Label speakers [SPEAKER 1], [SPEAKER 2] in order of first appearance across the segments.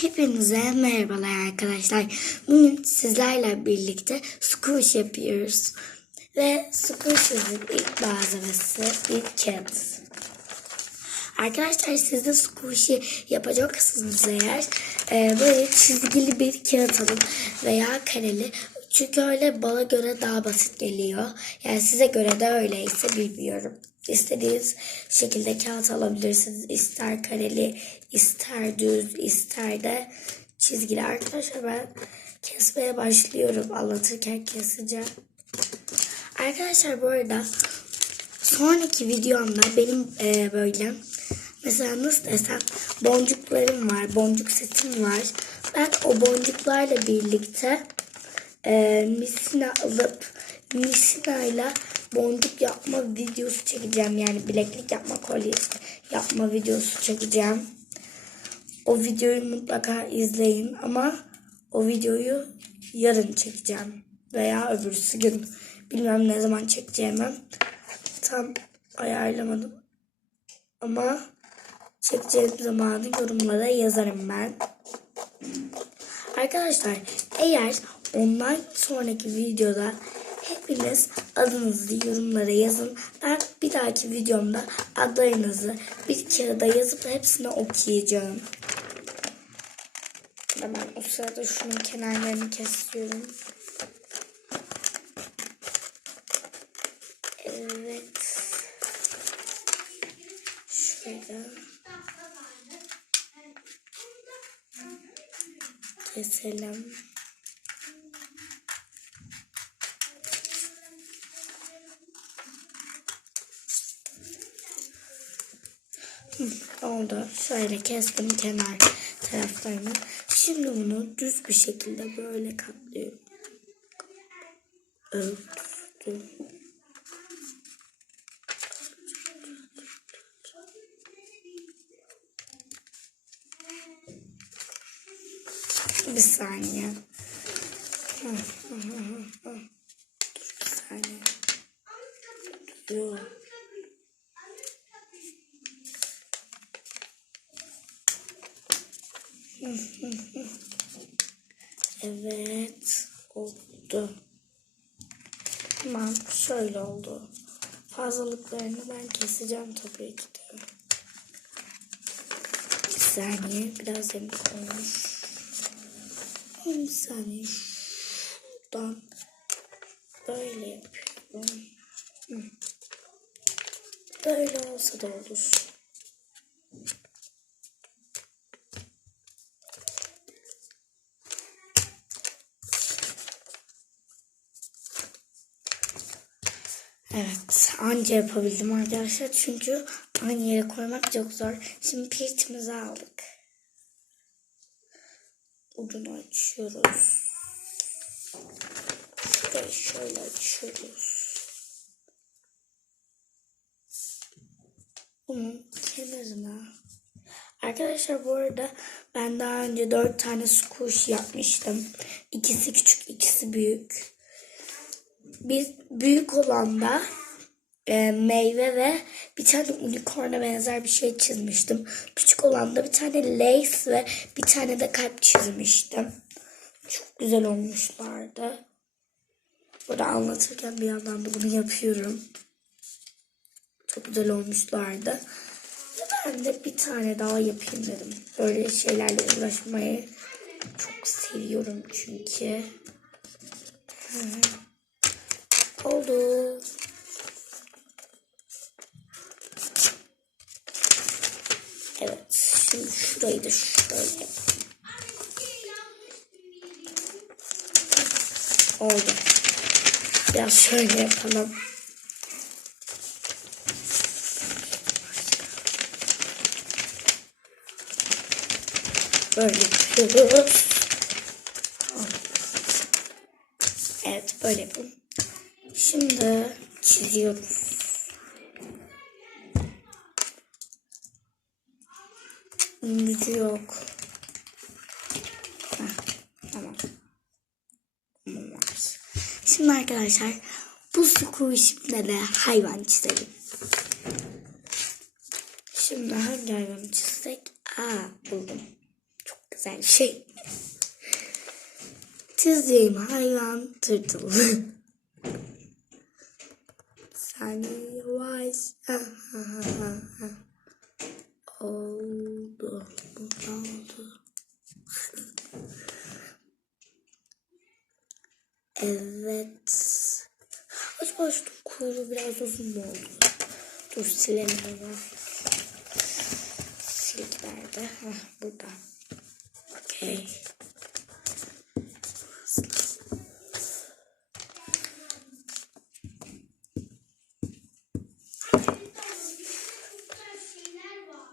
[SPEAKER 1] Hepinize merhabalar arkadaşlar. Bugün sizlerle birlikte squish yapıyoruz. Ve squish'in ilk malzemesi bir kağıt. Arkadaşlar siz de squish'i yapacaksınız eğer e, böyle çizgili bir kağıt alın veya kareli. Çünkü öyle bana göre daha basit geliyor. Yani size göre de öyleyse bilmiyorum. İstediğiniz şekilde kağıt alabilirsiniz. İster kareli, ister düz, ister de çizgili. Arkadaşlar ben kesmeye başlıyorum. Anlatırken keseceğim. Arkadaşlar bu arada sonraki videomda benim e, böyle mesela nasıl desem boncuklarım var. Boncuk setim var. Ben o boncuklarla birlikte e, misina alıp misinayla boncuk yapma videosu çekeceğim. Yani bileklik yapma, kolye yapma videosu çekeceğim. O videoyu mutlaka izleyin ama o videoyu yarın çekeceğim. Veya öbürsü gün. Bilmem ne zaman çekeceğimi. Tam ayarlamadım. Ama çekeceğim zamanı yorumlara yazarım ben. Arkadaşlar eğer ondan sonraki videoda hepiniz adınızı yorumlara yazın. Ben bir dahaki videomda adlarınızı bir kağıda yazıp hepsini okuyacağım. Hemen o sırada şunun kenarlarını kesiyorum. Evet. Şöyle. Keselim. Hı, oldu. Şöyle kestim kenar taraflarını. Şimdi bunu düz bir şekilde böyle katlıyorum. Örtüyorum. Bir saniye. Hı, hı, hı, hı, hı. Dur bir saniye. Yok. Evet oldu. Tamam şöyle oldu. Fazlalıklarını ben keseceğim tabii ki de. Bir saniye biraz yemek olmuş. Bir saniye şuradan böyle yapıyorum. Böyle olsa da olur. Evet, anca yapabildim arkadaşlar. Çünkü aynı yere koymak çok zor. Şimdi pirtimizi aldık. Ucunu açıyoruz. Şurayı şöyle açıyoruz. Bunun kenarına. Arkadaşlar bu arada ben daha önce dört tane squish yapmıştım. İkisi küçük, ikisi büyük bir büyük olanda e, meyve ve bir tane unicorn'a benzer bir şey çizmiştim. Küçük olanda bir tane lace ve bir tane de kalp çizmiştim. Çok güzel olmuşlardı. Burada anlatırken bir yandan da bunu yapıyorum. Çok güzel olmuşlardı. Ve ben de bir tane daha yapayım dedim. Böyle şeylerle uğraşmayı çok seviyorum çünkü. Hı. Oldu. Evet. Şimdi şurayı da şöyle. Oldu. Biraz şöyle yapalım. Böyle yapıyoruz. Evet böyle yapalım. Şimdi çiziyoruz. Gücü yok. Heh, tamam. Şimdi arkadaşlar bu squishimde de hayvan çizelim. Şimdi hangi hayvanı çizsek? Aa buldum. Çok güzel şey. Çizdiğim hayvan tırtıl. Sen yavaş. Oldu. Bu oldu. evet. Acaba şu kuyruğu biraz uzun mu oldu? Dur silelim hemen. Silik nerede? Heh, burada. Okey.
[SPEAKER 2] şeyler var.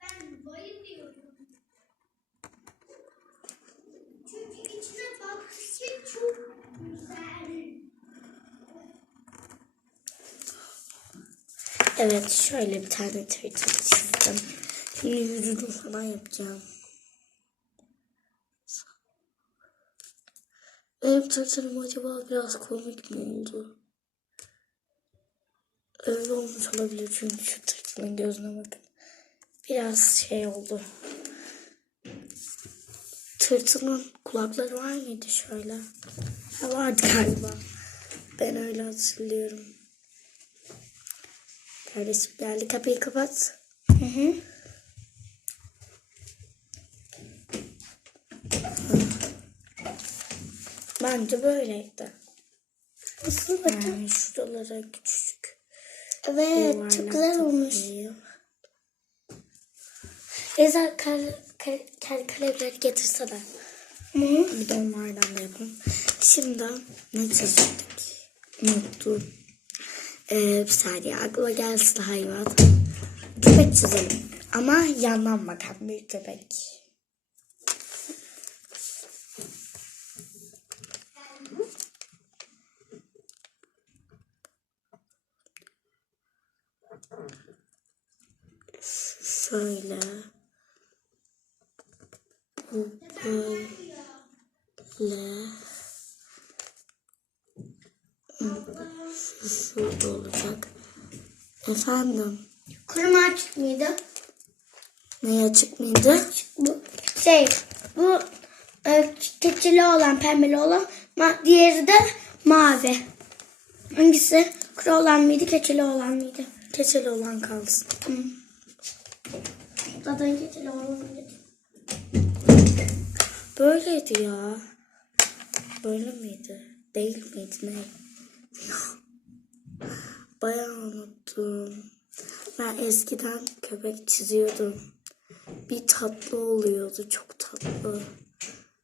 [SPEAKER 2] Ben bayılıyorum. Çünkü içine baktıkça çok güzel.
[SPEAKER 1] Evet şöyle bir tane tırtıl çizdim. Şimdi yüzünü falan yapacağım. Benim tırtılım acaba biraz komik mi oldu? Öyle olmuş olabilir çünkü şu tırtılın gözüne bakın. Biraz şey oldu. Tırtılın kulakları var mıydı şöyle? Ha, vardı galiba. Ben öyle hatırlıyorum. Kardeşim geldi kapıyı kapat.
[SPEAKER 2] Hı hı.
[SPEAKER 1] Bence böyleydi.
[SPEAKER 2] Nasıl bakın?
[SPEAKER 1] Yani şuralara küçücük.
[SPEAKER 2] Evet çok güzel olmuş.
[SPEAKER 1] Reza kal, kal, kal, kalemleri getirsene.
[SPEAKER 2] Hı hı.
[SPEAKER 1] Bir de onlardan da yapalım. Şimdi ne çizdik? Unuttum. Ee, bir saniye aklıma gelsin hayvan. Köpek çizelim. Ama yandan bakan bir köpek. Şöyle. Bu böyle. Şu şurada olacak. Efendim.
[SPEAKER 2] Kurum açık mıydı?
[SPEAKER 1] Ne açık mıydı?
[SPEAKER 2] Bu şey bu e, keçili olan pembeli olan ma- diğeri de mavi. Hangisi? Kuru olan mıydı keçili olan mıydı?
[SPEAKER 1] Keçeli olan kalsın.
[SPEAKER 2] Tamam. Zaten keçili olan mıydı?
[SPEAKER 1] Böyleydi ya. Böyle miydi? Değil miydi ne? Bayağı unuttum. Ben eskiden köpek çiziyordum. Bir tatlı oluyordu. Çok tatlı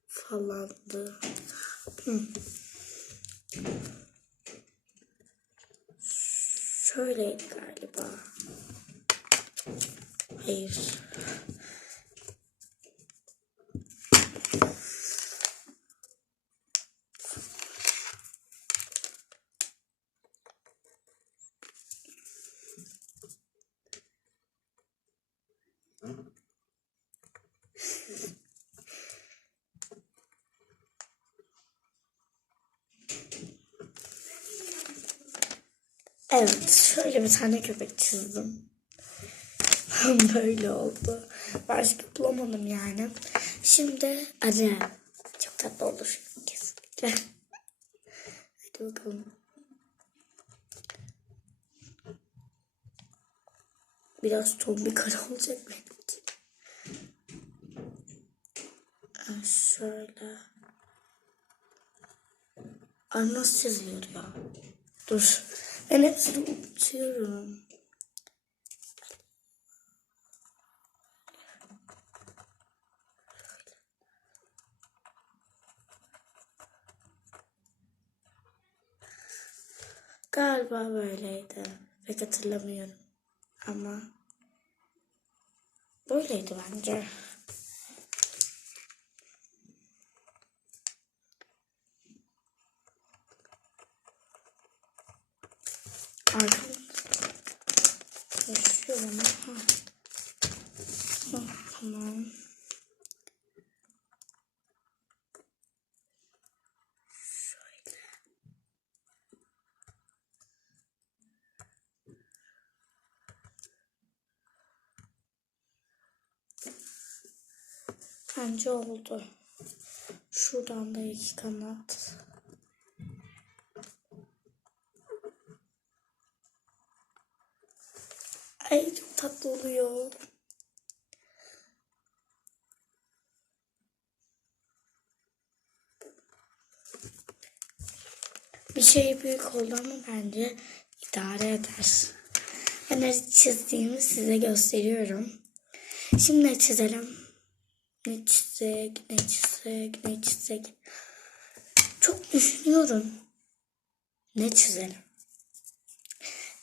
[SPEAKER 1] falandı. Hı. Şöyleydi galiba. Hayır. Evet, şöyle bir tane köpek çizdim. Böyle oldu. Başka bulamadım yani. Şimdi arı. Çok tatlı olur kesinlikle. Hadi bakalım. Biraz tombik arı olacak benimki. Şöyle. Arı nasıl çizilir ya? Dur. Ben hepsini unutuyorum. Galiba böyleydi. Pek hatırlamıyorum. Ama böyleydi bence. Arkamda yaşıyorum. Ha. Ha, Tamam. Şöyle. Bence oldu. Şuradan da iki kanat. Ay çok tatlı oluyor. Bir şey büyük oldu ama bence idare eder. Her çizdiğimi size gösteriyorum. Şimdi çizelim? Ne çizsek, ne çizsek, ne çizsek. Çok düşünüyorum. Ne çizelim?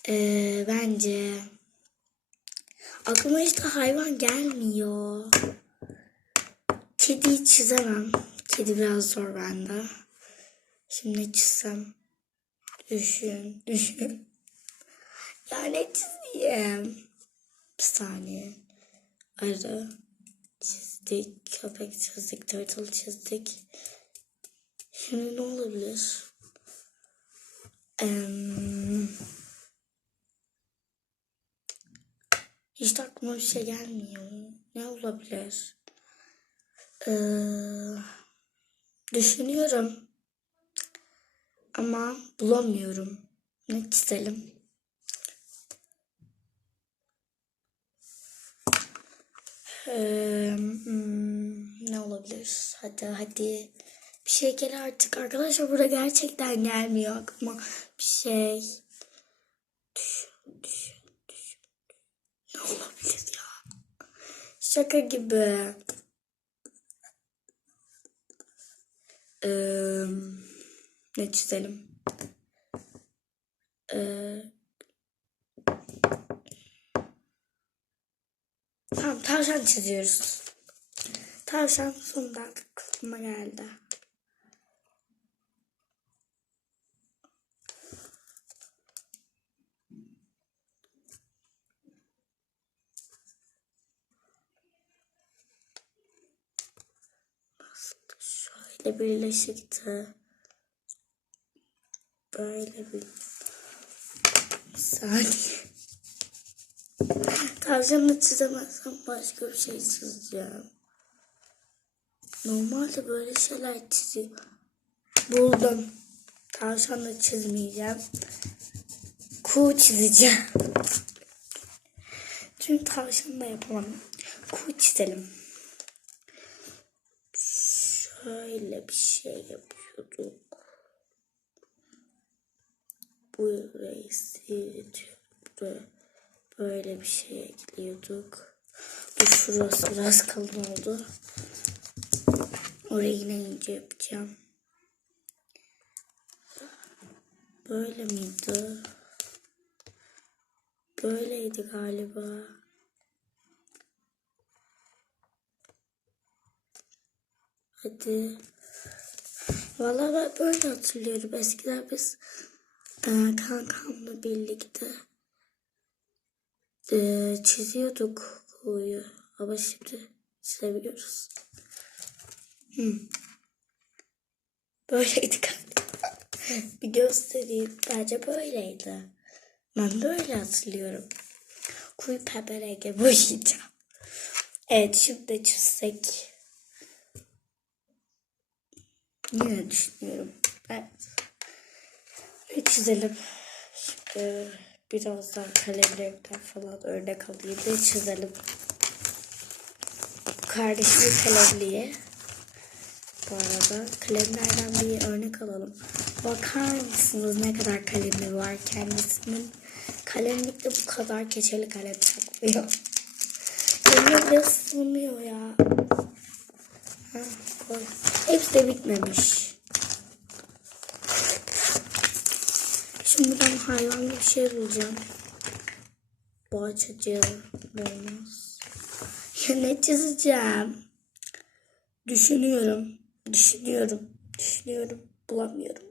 [SPEAKER 1] Ee, bence aklıma de hayvan gelmiyor. Kediyi çizemem. Kedi biraz zor bende. Şimdi ne çizsem? Düşün, düşün. Ya ne çizeyim? Bir saniye. Arı çizdik, köpek çizdik, turtle çizdik. Şimdi ne olabilir? Em, hiç aklıma bir şey gelmiyor. Ne olabilir? Ee, düşünüyorum. Ama bulamıyorum. Ne çizelim? Ee, ne olabilir? Hadi hadi. Bir şey gel artık. Arkadaşlar burada gerçekten gelmiyor aklıma bir şey. Düşün, düşün, düşün. Ne olabilir ya? Şaka gibi. Ee, ne çizelim? Ee, tamam tavşan çiziyoruz. Tavşan sonunda aklıma geldi. Şöyle birleşikti. Böyle bir saniye. Tavşanı çizemezsem başka bir şey çizeceğim. Normalde böyle şeyler çiziyor. Buldum. Tavşanı çizmeyeceğim. Kuğu çizeceğim. Çünkü tavşanla yapamam. Kuğu çizelim. Şöyle bir şey yapıyorduk. Burayı siliyorduk. Buraya böyle bir şey ekliyorduk. Bu şurası biraz kalın oldu. Orayı yine ince yapacağım. Böyle miydi? Böyleydi galiba. Hadi. Vallahi ben böyle hatırlıyorum. Eskiden biz e, kankamla birlikte e, çiziyorduk kuğuyu. Ama şimdi çizebiliyoruz. Hı. Böyleydi galiba. Bir göstereyim. Bence böyleydi. Ben böyle hatırlıyorum. Kuyu pembe renge boyayacağım. Evet şimdi çizsek. Yine düşünüyorum. Evet. Ne çizelim? Şimdi birazdan kalemlerimden falan örnek alayım da çizelim. Kardeşimin kalemliği. Bu arada kalemlerden bir örnek alalım. Bakar mısınız ne kadar kalemi var kendisinin? Kalemlikte bu kadar keçeli kalem saklıyor. Eline bile sığmıyor ya. Ha. Hepsi de bitmemiş. Ben hayvan bir şey bulacağım. Boğaçacı olmaz. Ya ne çizeceğim? Düşünüyorum. Düşünüyorum. Düşünüyorum. Bulamıyorum.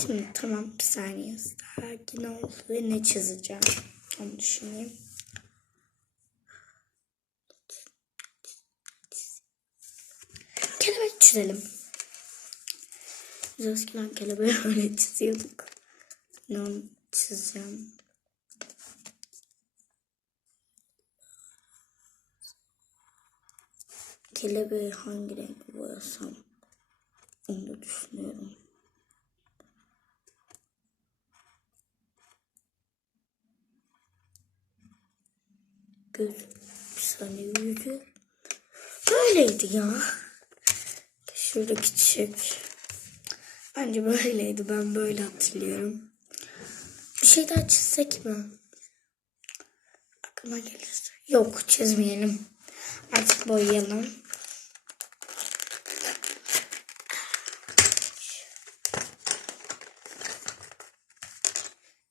[SPEAKER 1] Şimdi tamam bir saniye. Sakin ol ve ne çizeceğim? Onu düşüneyim. Kelebek çizelim. Biz eskiden kelebeği öyle çiziyorduk. Ne çizeceğim? kelebeği hangi renk boyasam onu da düşünüyorum. Göz, bir saniye yüzü. Böyleydi ya. Şurada küçük. Bence böyleydi. Ben böyle hatırlıyorum. Bir şey daha çizsek mi? Aklıma gelirse. Yok çizmeyelim. Artık boyayalım.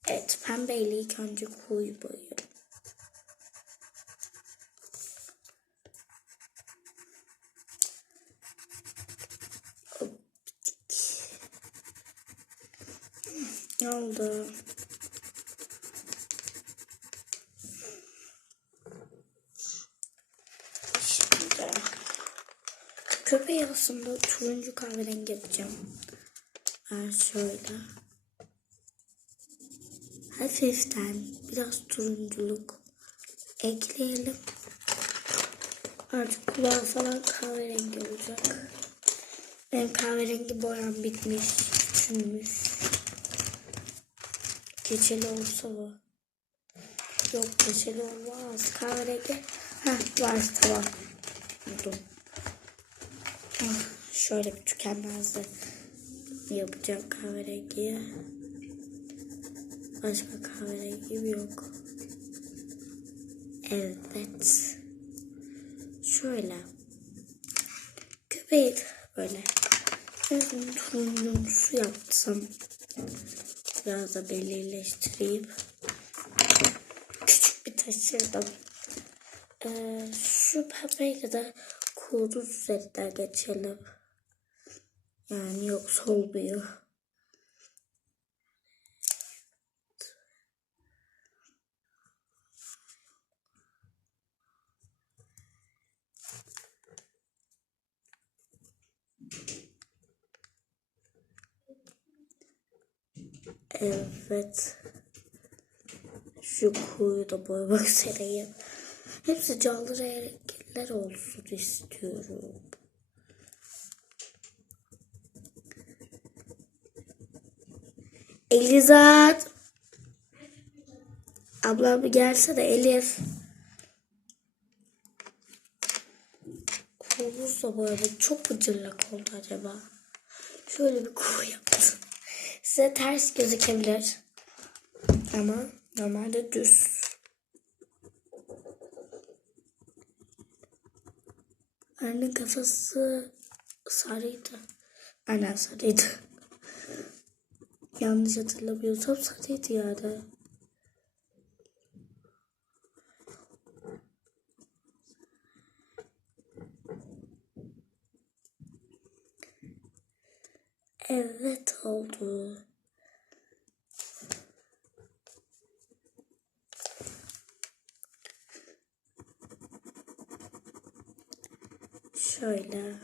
[SPEAKER 1] Evet pembeyle ilk önce koyu boyuyorum. Ne oldu? Şimdi köpeği aslında turuncu kahverengi yapacağım. Ben şöyle hafiften biraz turunculuk ekleyelim. Artık kulağı falan kahverengi olacak. Benim kahverengi boyam bitmiş, küçülmüş. Keçeli olsa bu. Yok keçeli olmaz. Kahverengi. Heh var tamam. Buldum. Ah, şöyle bir tükenmezdi. Yapacağım kahverengiye. Başka kahverengim yok. Evet. Şöyle. Köpeği böyle. Gözüm turuncumsu yapsam. Biraz da belirleştireyim. Küçük bir taşırdım. Ee, şu pembeyle de kodu üzerinden geçelim. Yani yoksa olmuyor. Evet. Şu kuyu da boyamak üzereyim. Hepsi canlı renkler olsun istiyorum. Elizat. Ablam bir gelse de Elif. Kolumuzla boyamak çok mu cırlak oldu acaba? Şöyle bir kuğu yaptım. Size ters gözükebilir. Ama normalde düz. Annenin kafası sarıydı. Aynen sarıydı. Yanlış hatırlamıyorsam sarıydı yani. Evet oldu. Şöyle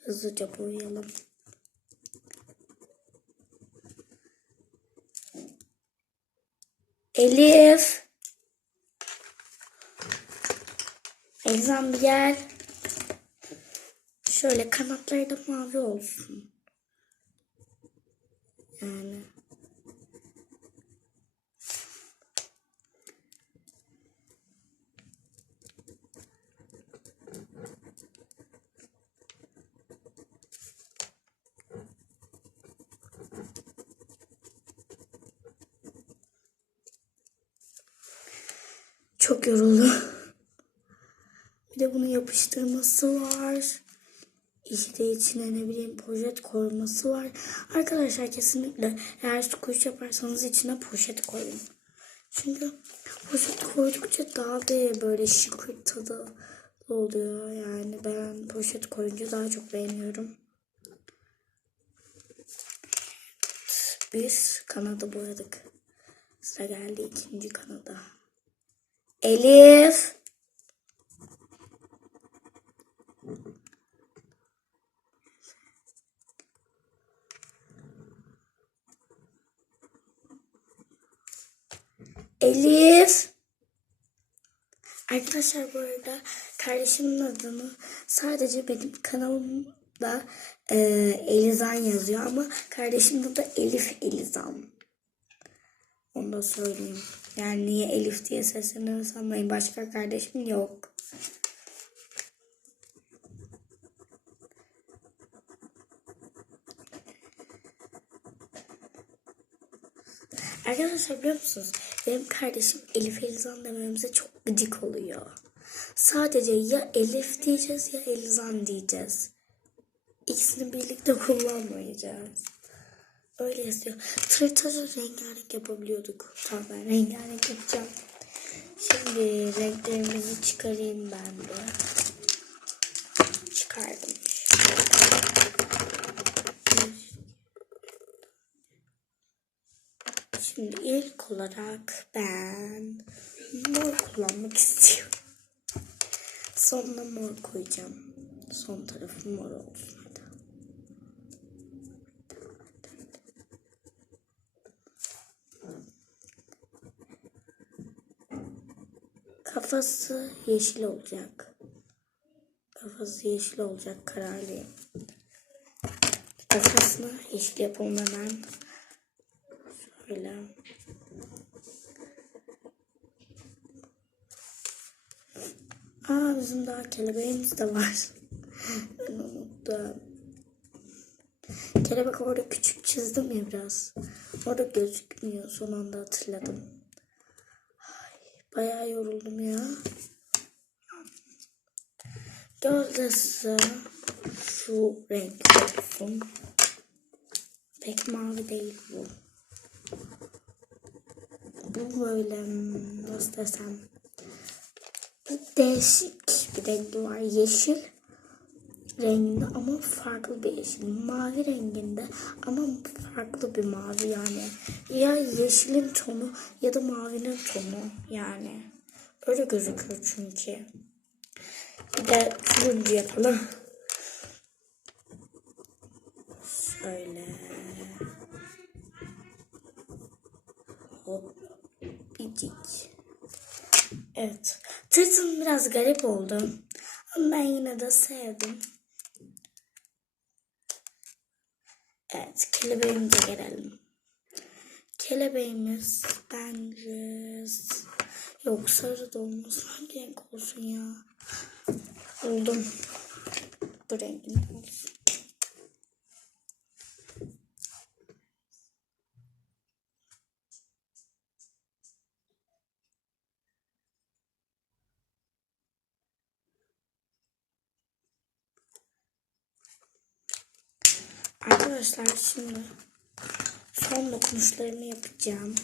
[SPEAKER 1] hızlıca boyayalım. Elif. Elzam bir gel. Şöyle kanatları da mavi olsun. Yani. Çok yoruldum. Bir de bunu yapıştırması var. İşte içine ne bileyim poşet koyması var. Arkadaşlar kesinlikle eğer kuş yaparsanız içine poşet koyun. Çünkü poşet koydukça daha da böyle şık tadı oluyor. Yani ben poşet koyunca daha çok beğeniyorum. Bir kanadı boyadık. Sıra geldi ikinci kanada. Elif. Elif. Arkadaşlar bu arada kardeşimin adını sadece benim kanalımda e, Elizan yazıyor ama kardeşimin adı Elif Elizan. Onu da söyleyeyim. Yani niye Elif diye sesleniyor sanmayın. Başka kardeşim yok. Arkadaşlar biliyor musunuz? Benim kardeşim Elif Elizan dememize çok gıcık oluyor. Sadece ya Elif diyeceğiz ya Elizan diyeceğiz. İkisini birlikte kullanmayacağız. Öyle yazıyor. Tırtırı rengarenk yapabiliyorduk. Tamam ben rengarenk yapacağım. Şimdi renklerimizi çıkarayım ben de. Çıkardım. Şimdi ilk olarak ben mor kullanmak istiyorum. Sonuna mor koyacağım. Son tarafı mor olsun. Kafası yeşil olacak. Kafası yeşil olacak kararlıyım. Kafasını yeşil yapalım hemen. Şöyle. Aa bizim daha kelebeğimiz de var. ben unuttum. Kelebek orada küçük çizdim ya biraz. Orada gözükmüyor. Son anda hatırladım. Ay, bayağı yoruldum ya. Gövdesi şu renk olsun. Pek mavi değil bu. Bu böyle nasıl desem değişik bir rengi var. Yeşil renginde ama farklı bir yeşil. Mavi renginde ama farklı bir mavi yani. Ya yeşilin tonu ya da mavinin tonu yani. Öyle gözüküyor çünkü. Bir de turuncu yapalım. Şöyle. Hop. Bicik. Evet. Tırtım biraz garip oldu. Ama ben yine de sevdim. Evet. Kelebeğimize gelelim. Kelebeğimiz bence yok sarı da olmaz. Hangi renk olsun ya? Buldum. Bu rengin olsun. Arkadaşlar şimdi son dokunuşlarımı yapacağım.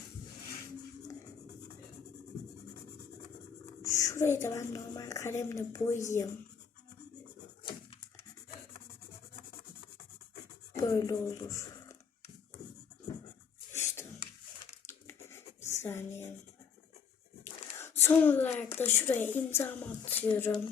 [SPEAKER 1] Şurayı da ben normal kalemle boyayayım. Böyle olur. İşte. Bir saniye. Son olarak da şuraya imzamı atıyorum.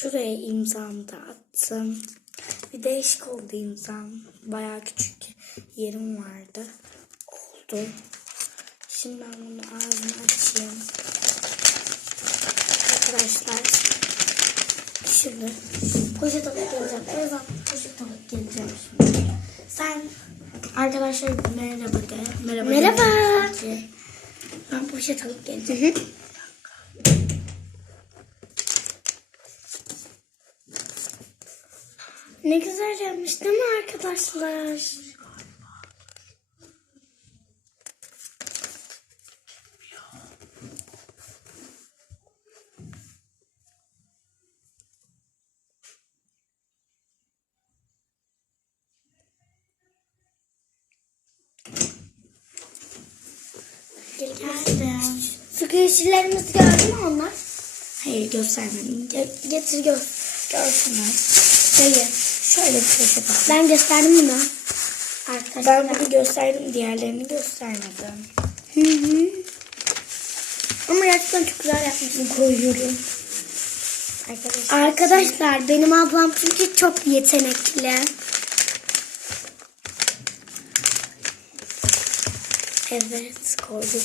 [SPEAKER 1] Şuraya imzamı da attım. Bir değişik oldu imzam. Bayağı küçük yerim vardı. Oldu. Şimdi ben bunu ağzını açayım. Arkadaşlar. Şimdi poşet alıp geleceğim. Evet poşet alıp geleceğim şimdi. Sen arkadaşlar merhaba de. Merhaba. de.
[SPEAKER 2] Merhaba.
[SPEAKER 1] Ben poşet alıp geleceğim.
[SPEAKER 2] Ne güzel yapmış değil mi arkadaşlar?
[SPEAKER 1] Geldim.
[SPEAKER 2] Sıkı gördün mü onlar?
[SPEAKER 1] Hayır göstermedim. Ge- getir gör görsünler. Hayır. Şöyle bir şey yapalım.
[SPEAKER 2] Ben gösterdim bunu. Arkadaşlar.
[SPEAKER 1] Ben bunu gösterdim. Diğerlerini göstermedim.
[SPEAKER 2] Hı hı. Ama gerçekten çok güzel yapmışsın.
[SPEAKER 1] Koyuyorum. Arkadaşlar.
[SPEAKER 2] Arkadaşlar benim ablam çünkü çok yetenekli.
[SPEAKER 1] Evet koyduk.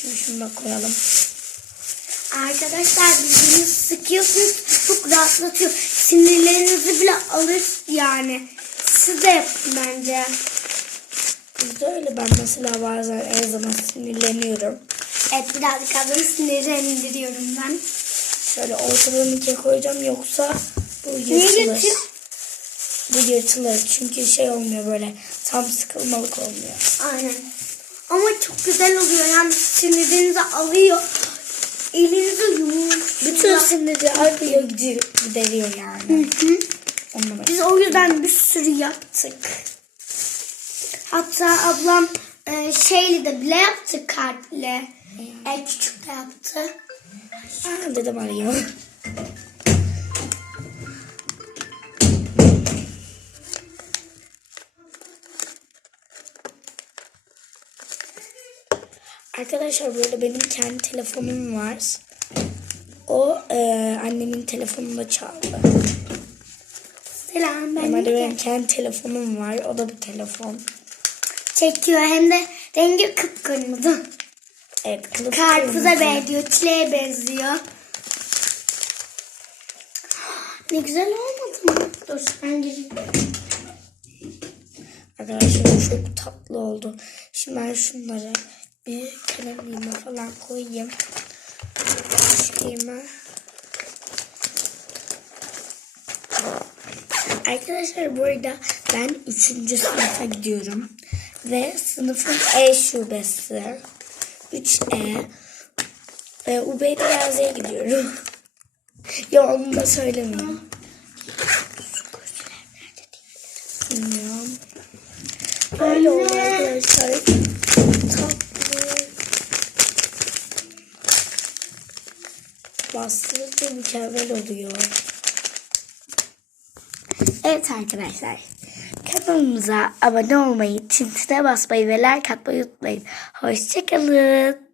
[SPEAKER 1] Şimdi şunu da koyalım.
[SPEAKER 2] Arkadaşlar birbirinizi sıkıyorsunuz çok rahatlatıyor. Sinirlerinizi bile alır yani. Siz de yapın bence.
[SPEAKER 1] Bizde öyle ben mesela bazen her zaman sinirleniyorum.
[SPEAKER 2] Evet birazcık ablamın sinirlerini indiriyorum ben.
[SPEAKER 1] Şöyle ortadan ikiye koyacağım yoksa bu yırtılır. Bu yırtılır çünkü şey olmuyor böyle tam sıkılmalık olmuyor.
[SPEAKER 2] Aynen. Ama çok güzel oluyor yani sinirlerinizi alıyor. Elinizi yumuşuyor.
[SPEAKER 1] Bütün alıyor gidiyor, gideriyor yani.
[SPEAKER 2] Hı.
[SPEAKER 1] Bak.
[SPEAKER 2] Biz o yüzden bir sürü yaptık. Hatta ablam e, şeyli de bile yaptı kalple. El küçük de yaptı.
[SPEAKER 1] Aa, dedim arıyor. Arkadaşlar böyle benim kendi telefonum var. O e, annemin telefonunda çaldı.
[SPEAKER 2] Selam ben
[SPEAKER 1] Normalde
[SPEAKER 2] de.
[SPEAKER 1] benim kendi telefonum var. O da bir telefon.
[SPEAKER 2] Çekiyor hem de rengi kıpkırmızı.
[SPEAKER 1] Evet, kılıf
[SPEAKER 2] Karpuza benziyor, çileğe benziyor. Ne güzel olmadı mı? Dur ben gireyim.
[SPEAKER 1] Arkadaşlar çok tatlı oldu. Şimdi ben şunları bir kalemliğime falan koyayım. Şeyime. Arkadaşlar bu arada ben 3. sınıfa gidiyorum. Ve sınıfın E şubesi. 3E. Ve Ubeyde Gazi'ye gidiyorum. ya onu da söylemeyeyim. Bilmiyorum. Böyle oldu arkadaşlar. Tatlı. Bastırınca mükemmel oluyor. Evet arkadaşlar. Kanalımıza abone olmayı, tintine basmayı ve like atmayı unutmayın. Hoşçakalın.